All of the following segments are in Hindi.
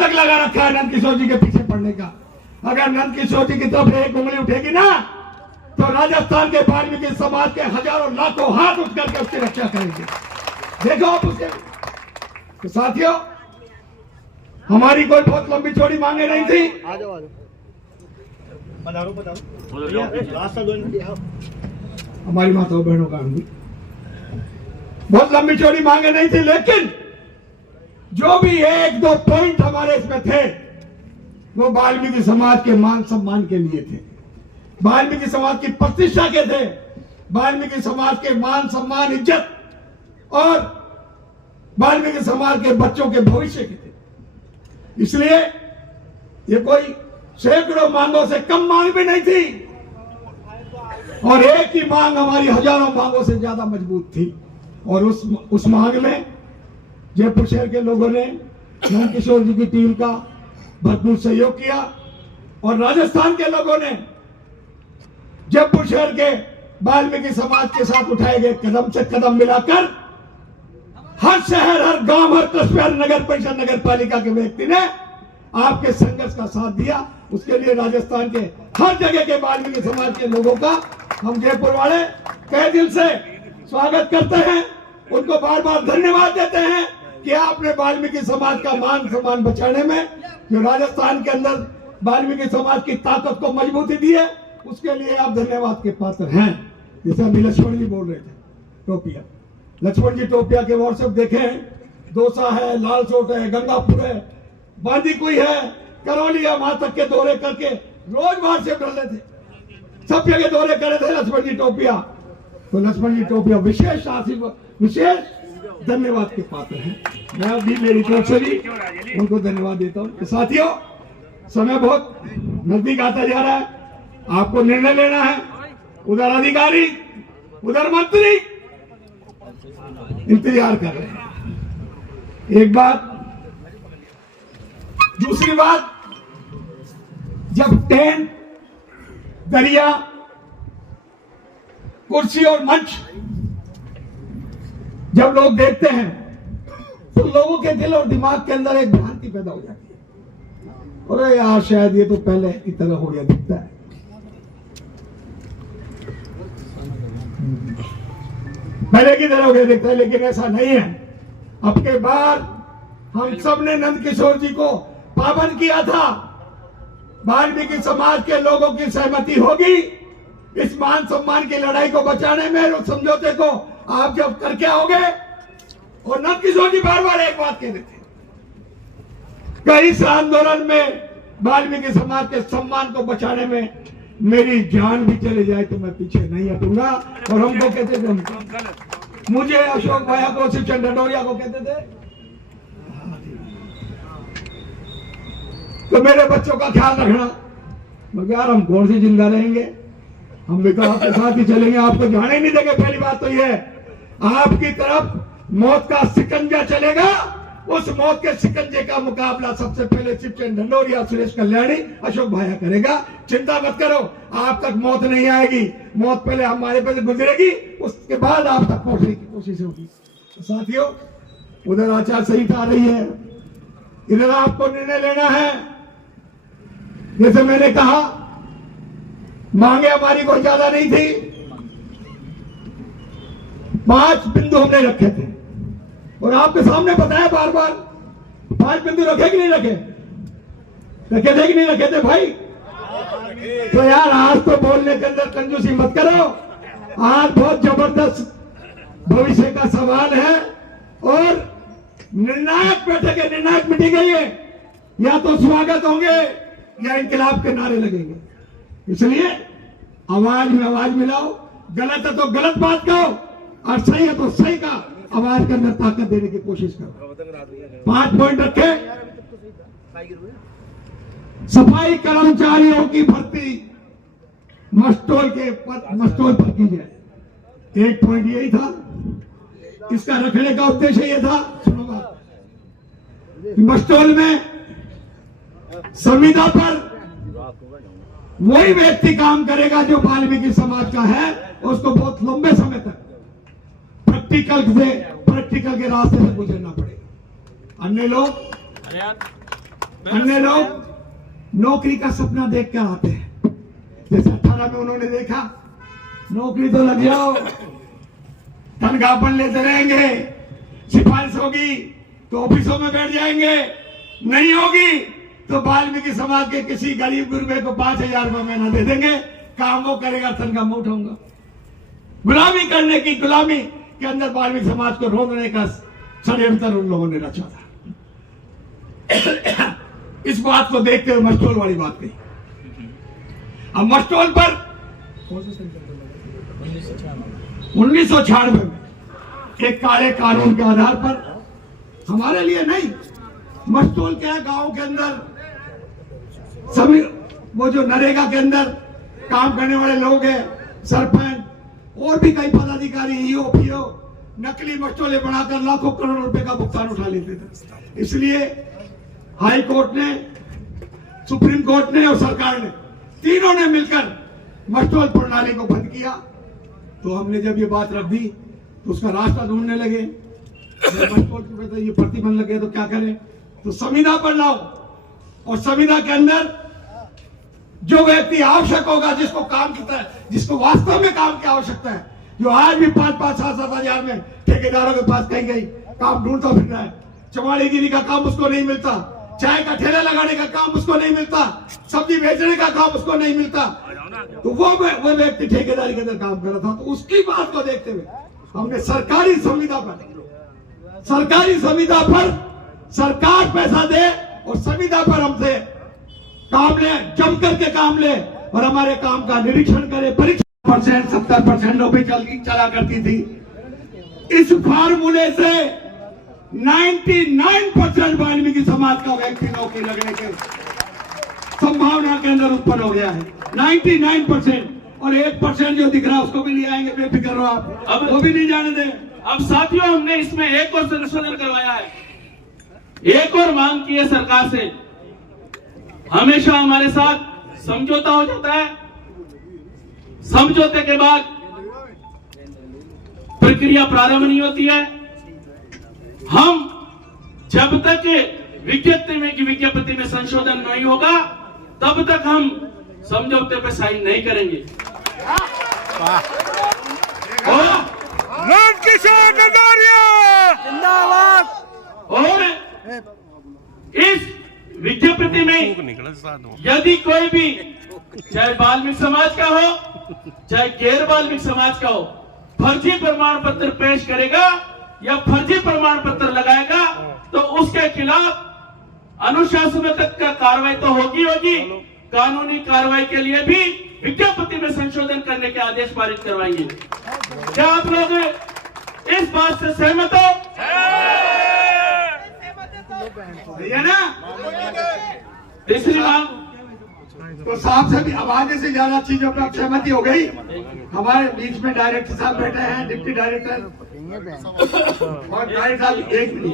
नाटक लगा रखा है नंद किशोर जी के पीछे पड़ने का। अगर नंद किशोर जी की तरफ एक उंगली उठेगी ना तो राजस्थान के वाल्मीकि समाज के हजारों लाखों हाथ उठ करके उसकी रक्षा करेंगे। देखो आप उसके। तो साथियों, हमारी कोई बहुत लंबी चौड़ी मांगे नहीं थी। हमारी माताओं बहनों का बहुत लंबी चौड़ी मांगे नहीं थी, लेकिन जो भी एक दो पॉइंट हमारे इसमें थे वो वाल्मीकि समाज के मान सम्मान के लिए थे, वाल्मीकि समाज की प्रतिष्ठा के थे, वाल्मीकि समाज के मान सम्मान इज्जत और वाल्मीकि समाज के बच्चों के भविष्य के थे। इसलिए ये कोई सैकड़ों मांगों से कम मांग भी नहीं थी और एक ही मांग हमारी हजारों मांगों से ज्यादा मजबूत थी। और उस मांग में जयपुर शहर के लोगों ने नंद किशोर जी की टीम का भरपूर सहयोग किया और राजस्थान के लोगों ने जयपुर शहर के वाल्मीकि समाज के साथ उठाए गए कदम से कदम मिलाकर हर शहर, हर गांव, हर कस्बे, हर नगर परिषद, नगर पालिका के व्यक्ति ने आपके संघर्ष का साथ दिया। उसके लिए राजस्थान के हर जगह के वाल्मीकि समाज के लोगों का हम जयपुर वाले तहे दिल से स्वागत करते हैं, उनको बार बार धन्यवाद देते हैं कि आपने वाल्मीकि समाज का मान सम्मान बचाने में जो राजस्थान के अंदर वाल्मीकि समाज की ताकत को मजबूती दी है, उसके लिए आप धन्यवाद के पात्र हैं। जैसे अभी लक्ष्मण जी बोल रहे थे, टोपिया, लक्ष्मण जी टोपिया के व्हाट्सएप देखें, दौसा है, लालसोट है, गंगापुर है, बांदीकुई है, करौलिया, वहां तक के दौरे करके रोज व्हाट्सएप डाल रहे थे, सब जगह दौरे कर रहे थे लक्ष्मण जी टोपिया। तो लक्ष्मण जी टोपिया विशेष आशीर्वाद, विशेष धन्यवाद के पात्र हैं। मैं भी मेरी तरफ से भी उनको धन्यवाद देता हूँ। तो साथियों, समय बहुत नजदीक आता जा रहा है, आपको निर्णय लेना है। उधर अधिकारी, उधर मंत्री इंतजार कर रहे हैं। एक बात, दूसरी बात, जब टेंट, दरिया, कुर्सी और मंच जब लोग देखते हैं तो लोगों के दिल और दिमाग के अंदर एक भ्रांति पैदा हो जाती है, अरे यार शायद ये तो पहले की तरह हो गया दिखता है। पहले की तरह हो गया दिखता है, लेकिन ऐसा नहीं है। अब के बाद हम सब ने नंद किशोर जी को पाबंद किया था, वाल्मीकि समाज के लोगों की सहमति होगी इस मान सम्मान की लड़ाई को बचाने में। उस समझौते को आप जब करके आओगे, और नंद किशोर जी बार बार एक बात कह रहे थे कि इस आंदोलन में वाल्मीकि समाज के सम्मान को बचाने में मेरी जान भी चली जाए तो मैं पीछे नहीं हटूंगा। और हमको कहते थे, मुझे, अशोक भाया को, शिवचंद ढंडोरिया को कहते थे, तो मेरे बच्चों का ख्याल रखना। मगर यार हम कौन से जिंदा रहेंगे, हम भी तो आपके साथ ही चलेंगे, आपको जाने नहीं देंगे। पहली बात तो ये, आपकी तरफ मौत का शिकंजा चलेगा, उस मौत के शिकंजे का मुकाबला सबसे पहले शिवचंद ढंडोरिया, सुरेश कल्याणी, अशोक भाया करेगा। चिंता मत करो, आप तक मौत नहीं आएगी, मौत पहले हमारे पे गुजरेगी, उसके बाद आप तक पहुंचने की कोशिश होगी। तो साथियों, उधर आचार संहिता आ रही है, इधर आपको निर्णय लेना है। जैसे मैंने कहा, मांगे हमारी कोई ज्यादा नहीं थी, 5 बिंदु हमने रखे थे और आपके सामने बताया बार बार। 5 बिंदु रखे कि नहीं रखे? रखे थे कि नहीं रखे थे भाई? तो यार आज तो बोलने के अंदर कंजूसी मत करो, आज बहुत जबरदस्त भविष्य का सवाल है और निर्णायक बैठक है, निर्णायक मीटिंग है ये। या तो स्वागत होंगे या इनकलाब के नारे लगेंगे। इसलिए आवाज में आवाज मिलाओ, गलत है तो गलत बात कहो और सही है तो सही का आवाज के अंदर ताकत देने की कोशिश करो। 5 पॉइंट रखे। सफाई कर्मचारियों की भर्ती मस्टोल पर की जाए, 1 पॉइंट यही था। इसका रखने का उद्देश्य यह था, सुनो बात, मस्टोल में संविदा पर वही व्यक्ति काम करेगा जो वाल्मीकि समाज का है, उसको बहुत लंबे समय तक प्रैक्टिकल के रास्ते से गुजरना पड़ेगा। अन्य लोग अन्य लोग नौकरी का सपना देख कर आते हैं। जैसे 18 में उन्होंने देखा नौकरी तो लग जाओ, तनख्वाह लेते रहेंगे, सिफारिश होगी तो ऑफिसों में बैठ जाएंगे, नहीं होगी तो वाल्मीकि समाज के किसी गरीब गुरबे को 5,000 रुपये महीना दे देंगे, काम वो करेगा, तनख्वाह मैं उठाऊंगा। गुलामी करने की, गुलामी के अंदर वाल्मीकि समाज को रोकने का षड्यंत्र उन लोगों ने रचा था। इस बात को देखते हुए मस्टोल वाली बात कही। अब मस्टोल पर 1996 में एक काले कानून के आधार पर, हमारे लिए नहीं, मस्टोल क्या है, गांव के अंदर सभी वो जो नरेगा के अंदर काम करने वाले लोग हैं, सरपंच और भी कई पदाधिकारी, ईओ पीओ नकली मस्टोले बनाकर लाखों करोड़ रुपए का भुगतान उठा लेते थे। इसलिए हाई कोर्ट ने, सुप्रीम कोर्ट ने और सरकार ने, तीनों ने मिलकर मस्टोल प्रणाली को बंद किया। तो हमने जब ये बात रख दी तो उसका रास्ता ढूंढने लगे। मस्टोल तो ये प्रतिबंध लगे तो क्या करें, तो संविदा पर लाओ, और संविदा के अंदर जो व्यक्ति आवश्यक होगा, जिसको काम की, जिसको वास्तव में काम की आवश्यकता है, जो आज भी 5-5, 7-7 हजार में ठेकेदारों के पास कहीं कहीं काम ढूंढता फिर रहा है, चमाड़ीगिरी का काम उसको नहीं मिलता, चाय का ठेला लगाने का काम उसको नहीं मिलता, सब्जी बेचने का काम उसको नहीं मिलता, तो वो व्यक्ति ठेकेदारी के अंदर काम कर रहा था। तो उसकी बात को देखते हुए हमने सरकारी संविदा पर सरकार पैसा दे और संविदा पर हमसे काम ले, जम करके काम ले और हमारे काम का निरीक्षण करे। परीक्षा 70% नौकरी चला करती थी। इस फार्मूले से 99% वाल्मीकि समाज का व्यक्ति नौकरी लगने के संभावना के अंदर उत्पन्न हो गया है। 99% और 1% जो दिख रहा है उसको भी ले आएंगे, बेफिक्र रहो आप, अब वो भी नहीं जाने दें। अब साथियों, हमने इसमें एक और संशोधन करवाया है, एक और मांग की है सरकार से। हमेशा हमारे साथ समझौता हो जाता है, समझौते के बाद प्रक्रिया प्रारंभ नहीं होती है। हम जब तक विज्ञप्ति में संशोधन नहीं होगा तब तक हम समझौते पर साइन नहीं करेंगे। और इस विज्ञप्ति में यदि कोई भी, चाहे वाल्मीकि समाज का हो चाहे गैर वाल्मीकि समाज का हो, फर्जी प्रमाण पत्र पेश करेगा या फर्जी प्रमाण पत्र लगाएगा तो उसके खिलाफ अनुशासनात्मक कार्रवाई तो होगी। कानूनी कार्रवाई के लिए भी विज्ञप्ति में संशोधन करने के आदेश पारित करवाएंगे। क्या आप लोग इस बात से सहमत हो? है ना? तीसरी मांग, तो साहब से भी आवाज से ज्यादा चीजों पर सहमति हो गई। हमारे बीच में डायरेक्टर साहब बैठे हैं, डिप्टी डायरेक्टर और डायरेक्टर साहब, एक मिनट,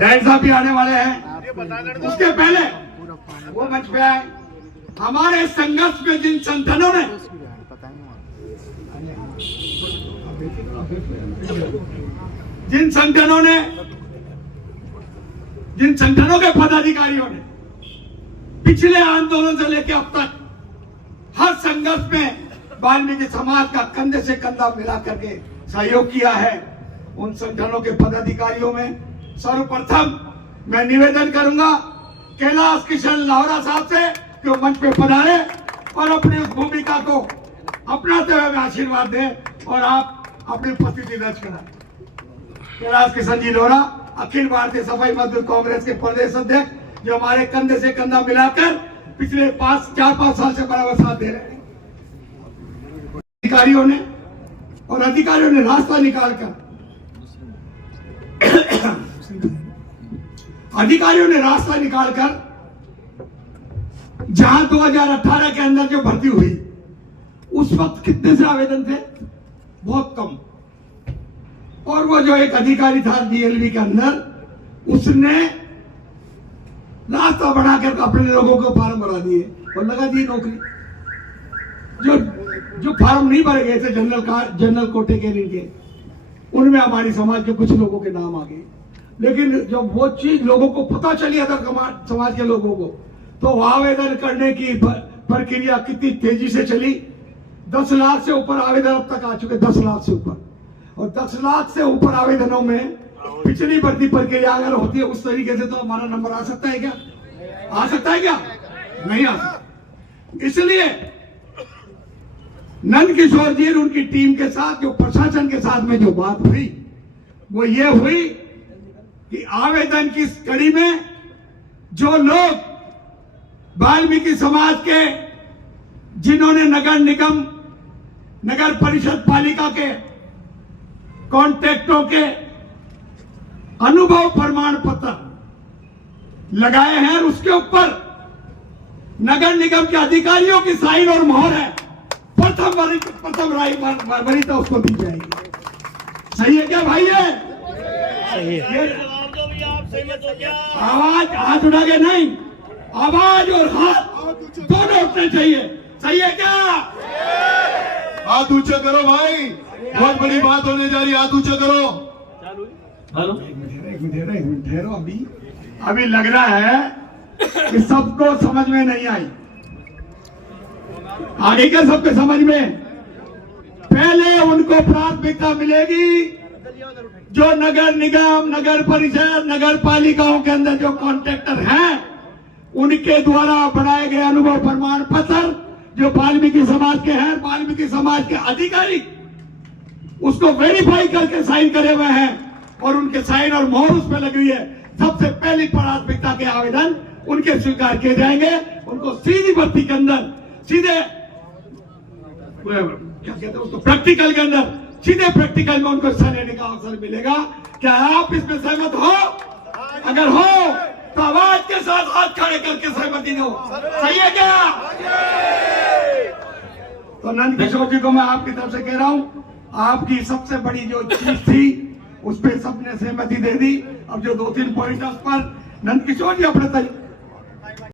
डायरेक्टर साहब भी आने वाले हैं। उसके पहले वो मंच पे आए। हमारे संघर्ष में जिन संगठनों के पदाधिकारियों ने पिछले आंदोलन से लेकर अब तक हर संघर्ष में वाल्मीकि समाज का कंधे से कंधा मिला करके सहयोग किया है, उन संगठनों के पदाधिकारियों में सर्वप्रथम मैं निवेदन करूंगा कैलाश किशन लाहौरा साहब से कि वो मंच पे पधारे और अपनी उस भूमिका को अपनाते हुए आशीर्वाद दें और आप अपनी उपस्थिति दर्ज कराएं। कैलाश किशन जी लाहौरा, अखिल भारतीय सफाई मजदूर कांग्रेस के प्रदेश अध्यक्ष, जो हमारे कंधे से कंधा मिलाकर पिछले 4-5 साल से बराबर साथ दे रहे हैं। अधिकारियों ने रास्ता निकालकर जहां 2018 के अंदर जो भर्ती हुई उस वक्त कितने से आवेदन थे? बहुत कम। और वो जो एक अधिकारी था डीएलवी के अंदर, उसने रास्ता बनाकर अपने लोगों को फार्म भरा दिए और लगा दिए नौकरी। जो फार्म नहीं भरे गए थे जनरल कोटे के, इनके, उनमें हमारी समाज के कुछ लोगों के नाम आ गए। लेकिन जब वो चीज लोगों को पता चली अदर समाज के लोगों को, तो आवेदन करने की प्रक्रिया कितनी तेजी से चली। 10 लाख से ऊपर आवेदन अब तक आ चुके, 10 लाख से ऊपर, और 10 लाख से ऊपर आवेदनों में पिछली भर्ती प्रक्रिया अगर होती है उस तरीके से तो हमारा नंबर आ सकता है क्या? आ सकता है क्या? नहीं आ सकता। इसलिए नंद किशोर जी और उनकी टीम के साथ, जो प्रशासन के साथ में जो बात हुई वो ये हुई कि आवेदन की कड़ी में जो लोग वाल्मीकि समाज के, जिन्होंने नगर निगम, नगर परिषद पालिका के कॉन्ट्रैक्टों के अनुभव प्रमाण पत्र लगाए हैं, उसके ऊपर नगर निगम के अधिकारियों की साइन और मोहर है, प्रथम वरीयता उसको दी जाएगी। सही है क्या भाई? है सही है। आवाज हाथ उठा के नहीं, आवाज और हाथ दोनों उठने चाहिए। सही है क्या? हाथ ऊंचा करो भाई, बहुत बड़ी बात होने जा रही है, हाथ ऊंचा करो। हेलो, एक मिनट ठहरो। अभी लग रहा है कि सबको समझ में नहीं आई। आगे क्या सबके समझ में? पहले उनको प्राथमिकता मिलेगी जो नगर निगम, नगर परिषद, नगर पालिकाओं के अंदर जो कॉन्ट्रैक्टर हैं, उनके द्वारा बनाए गए अनुभव प्रमाण पत्र जो वाल्मीकि समाज के हैं, वाल्मीकि समाज के अधिकारी उसको वेरीफाई करके साइन करे हुए हैं और उनके साइन और मोहर उस पर लगी हुई है। सबसे पहली प्राथमिकता के आवेदन उनके स्वीकार किए जाएंगे। उनको सीधी भर्ती के अंदर, सीधे क्या कहते हैं उसको, प्रैक्टिकल के अंदर, सीधे प्रैक्टिकल में उनको हिस्सा लेने का अवसर मिलेगा। क्या आप इसमें सहमत हो? अगर हो तो आवाज के साथ हाथ खड़े करके सहमति दो। सही है क्या? तो नंद किशोर जी को मैं आपकी तरफ से कह रहा हूं, आपकी सबसे बड़ी जो चीज थी उस पर सबने सहमति दे दी। अब जो 2-3 पॉइंट पर नंद किशोर जी अपने